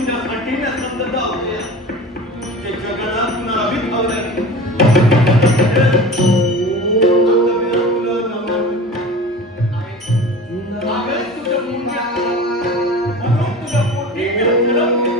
तुझ्यासाठी नसलं तर जाऊ दे. ते जगाला पुनरावृत्त व्हावं लागेल. अगं तुझं मुंग्या म्हणून तुझ्या पोटी मी ठरवते.